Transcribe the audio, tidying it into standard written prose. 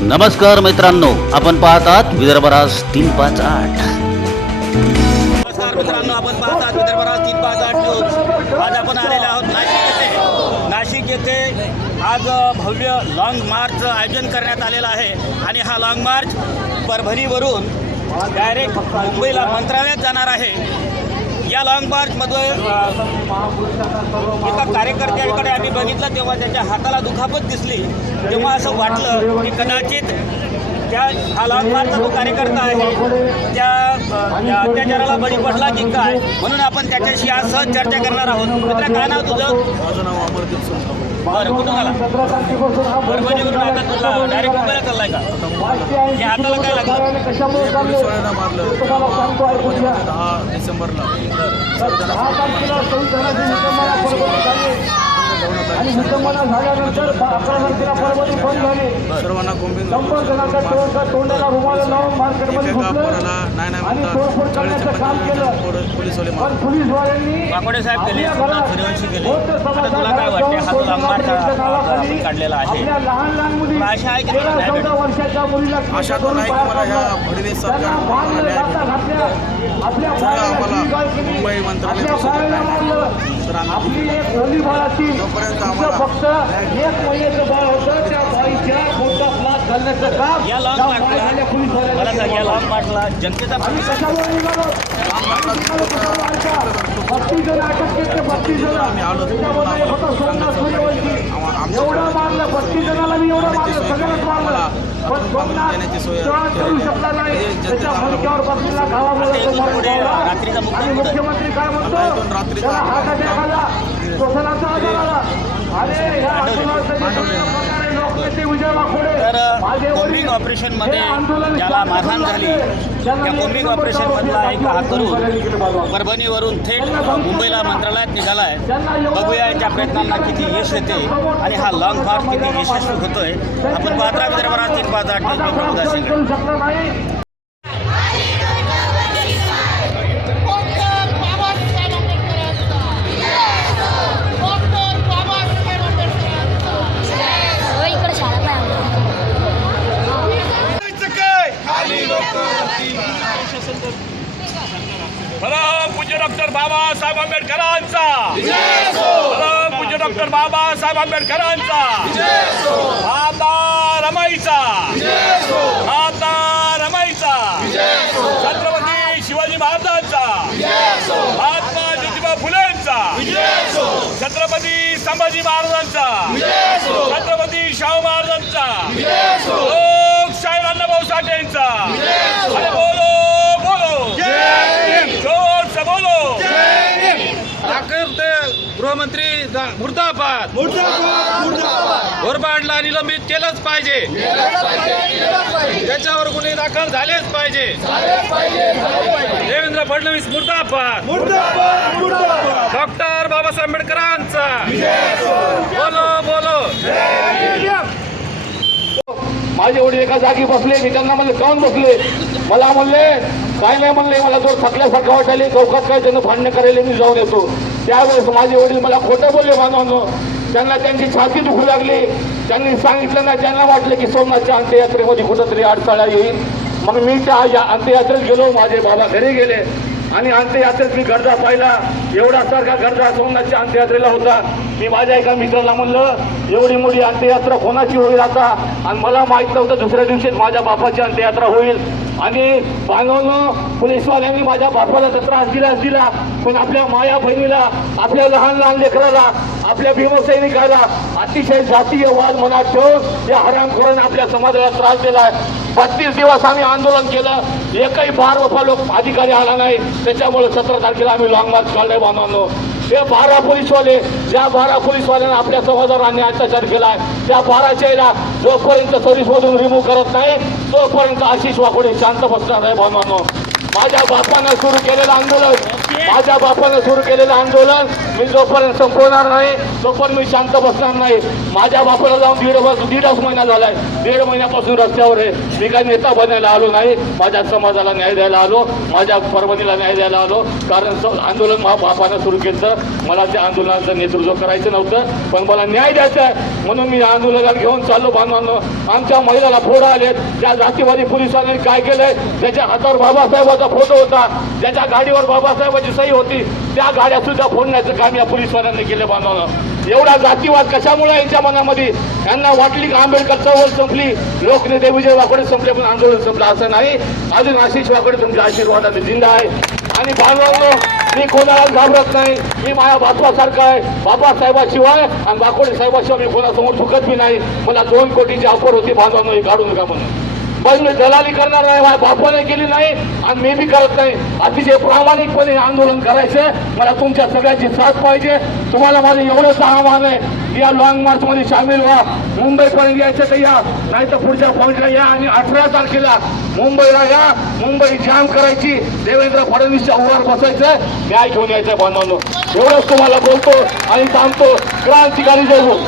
नमस्कार मित्रांनो, आपण पाहतात विदर्भराज 358. नमस्कार मित्रांनो, आपण पाहतात विदर्भराज 358 न्यूज. आज आपण आलेले आहोत नाशिक येथे आज भव्य लॉंग मार्चचं आयोजन करण्यात आलेलं आहे आणि हा लॉंग मार्च परभणीवरून डायरेक्ट मुंबईला मंत्रालयात जाणार आहे. या लॉंग मार्चमध्ये एका कार्यकर्त्याकडे आम्ही बघितलं तेव्हा त्याच्या हाताला दुखापत दिसली. तेव्हा असं वाटलं की कदाचित हा लॉंग मार्चचा जो कार्यकर्ता आहे त्या अत्याचाराला बळी पडला की काय, म्हणून आपण त्याच्याशी आज सहज चर्चा करणार आहोत. मित्रा, काय नाव तुझं? माझं नाव अमरदीप सोनकांबळे. बरं, कुठून आला? परभणीवरून. आता तुला डायरेक्ट मुंबईला चाललाय का? या हाताला काय लागलं? पोलिसवाल्यांना मारलं 10 डिसेंबरला. सर्वांना कोंबीन एका पोराला पोलीसवाले वाकोडे साहेब गेले, सूर्यवंशी गेले. आता तुला काय वाटते, हा जो लॉंग मार्च आपण काढलेला आहे, आशा आहे की न्याय भेटेल? आशा तर नाही की मला ह्या फडणवीस सरकारने न्याय भेटेल. जर आम्हाला मुंबई मंत्रालयात तर आम्ही जोपर्यंत आम्हाला या लॉंग मार्चला मला सांग, या लॉंग मार्चला जनतेचा प्रतिसाद आम्ही आलो देण्याची सोय पुढे रात्रीचा मुक्काम रात्रीचा तर कोम्बिंग ऑपरेशनमध्ये ज्याला मारहाण झाली त्या कोम्बिंग ऑपरेशनमधला एक हात करून परभणीवरून थेट मुंबईला मंत्रालयात निघाला आहे. बघूया या प्रयत्नांना किती यश येते आणि हा लॉंग मार्च किती यशस्वी होतोय. आपण पाहता विदर्भराज 358 न्यूज. प्रभुदास शिंगणे. पूज्य डॉक्टर बाबासाहेब आंबेडकरांचा, पूज्य डॉक्टर बाबासाहेब आंबेडकरांचा, आमदार रमाईचा, आमदार रमाईचा, छत्रपती शिवाजी महाराजांचा, महात्मा ज्योतिबा फुलेंचा, छत्रपती संभाजी महाराजांचा, छत्रपती शाहू महाराजांचा, लोकशाहीर अण्णाभाऊ साठेंचा. अरे बोलो बोलो जोर से बोलो. गृहमंत्री मुर्दाबाद, घोरबाडला निलंबित केलंच पाहिजे, त्याच्यावर गुन्हे दाखल झालेच पाहिजे. देवेंद्र फडणवीस मुर्दाबाद, डॉक्टर बाबासाहेब आंबेडकरांचा बोलो बोलो. माझे वडील एका जागी बसले, मी त्यांना म्हणले काऊन बसले, मला म्हणले काय नाही म्हणले, मला जोर थकल्यासारखं वाटायले, चौकात काय त्यांना भांडणं करायला मी जाऊन येतो. त्यावेळेस माझे वडील मला खोटं बोलले मानवानं. त्यांना त्यांची छाती दुखू लागली. त्यांनी सांगितलं नाही, त्यांना वाटलं की सोमनाथच्या अंत्ययात्रेमध्ये कुठंतरी अडथळा येईल. मग मी त्या अंत्ययात्रेत गेलो, माझे बाबा घरी गेले आणि अंत्ययात्रेत मी गर्दा पाहिला. एवढा सारखा गर्दा सोमनाथच्या अंत्ययात्रेला होता. मी माझ्या एका मित्राला म्हणलं, एवढी मोठी अंत्ययात्रा कोणाची होईल आता, आणि मला माहीत नव्हतं दुसऱ्या दिवशीच माझ्या बापाची अंत्ययात्रा होईल. आणि बांधवनं पोलिसवाल्यांनी माझ्या बापाला तर त्रास दिला, पण आपल्या माया बहिणीला, आपल्या लहान लहान लेकराला, आपल्या भीमसैनिकाला अतिशय जातीय वाद मनात ठेवून या हरामखोराने आपल्या समाजाला त्रास दिलाय. 32 दिवस आम्ही आंदोलन केलं, एकही फार वफा लोक अधिकारी आला नाही. त्याच्यामुळे 17 तारखेला आम्ही लॉंग मार्च काढलाय बांधवांनो. हे 12 पोलीसवाले, ज्या 12 पोलीसवाल्यांना आपल्या समाजावर अन्याय अत्याचार केलाय, त्या 12च्या जोपर्यंत सर्व्हिसमधून रिमूव्ह करत नाही तोपर्यंत आशिष वाकोडे शांत बसणार आहे बांधवांनो. माझ्या बापानं सुरू केलेलं आंदोलन मी जोपर्यंत संपवणार नाही तोपर्यंत मी शांत बसणार नाही. माझ्या बापाला जाऊन दीडच महिना झालाय. 1.5 महिन्यापासून रस्त्यावर आहे. मी काही नेता बनायला आलो नाही. माझ्या समाजाला न्याय द्यायला आलो, माझ्या परभणीला न्याय द्यायला आलो. कारण आंदोलन बापानं सुरू केलं. मला त्या आंदोलनाचं नेतृत्व करायचं नव्हतं, पण मला न्याय द्यायचा आहे म्हणून मी आंदोलनाला घेऊन चाललो. बांधवांनो, आमच्या महिलाला फोडा आलेत. त्या जातीवादी पोलिसांनी काय केलंय, त्याच्या हातावर बाबासाहेबांचा फोटो होता, ज्याच्या गाडीवर बाबासाहेबांची सही होती, त्या गाड्या सुद्धा फोडण्याचं काम या पोलिसवाल्यांनी केलं. बांधवांनो, एवढा जातीवाद कशामुळे यांच्या मनामध्ये? यांना वाटली की आंबेडकर चळवळ संपली, लोकनेते विजय वाकडे संपले, पण आंदोलन संपलं असं नाही. अजून आशिष वाकडे तुमच्या आशीर्वादाने जिंदा आहे. आणि बांधवांनो, मी कोणाला घाबरत नाही. मी माझ्या बापासारखा आहे. बाबासाहेबाशिवाय आणि वाकोडे साहेबाशिवाय मी कोणासमोर झुकत बी नाही. मला 2 कोटीची ऑफर होती बांधवांनो, हे काढू नका म्हणून. पण मी दलाली करणार नाही, माझ्या बापाने केली नाही आणि मी बी करत नाही. अतिशय प्रामाणिकपणे आंदोलन करायचं. मला तुमच्या सगळ्यांची साथ पाहिजे. तुम्हाला माझं एवढंच आव्हान आहे की या लॉंग मार्च मध्ये सामील व्हा. मुंबईपर्यंत यायचं तर या, नाही तर पुढच्या पॉईंटला या आणि 18 तारखेला मुंबईला या. मुंबई जाम करायची, देवेंद्र फडणवीसच्या उरावर बसायचं, न्याय घेऊन यायचं. बांधवांनो, एवढंच तुम्हाला बोलतो आणि थांबतो. क्रांतिकारी जय हो.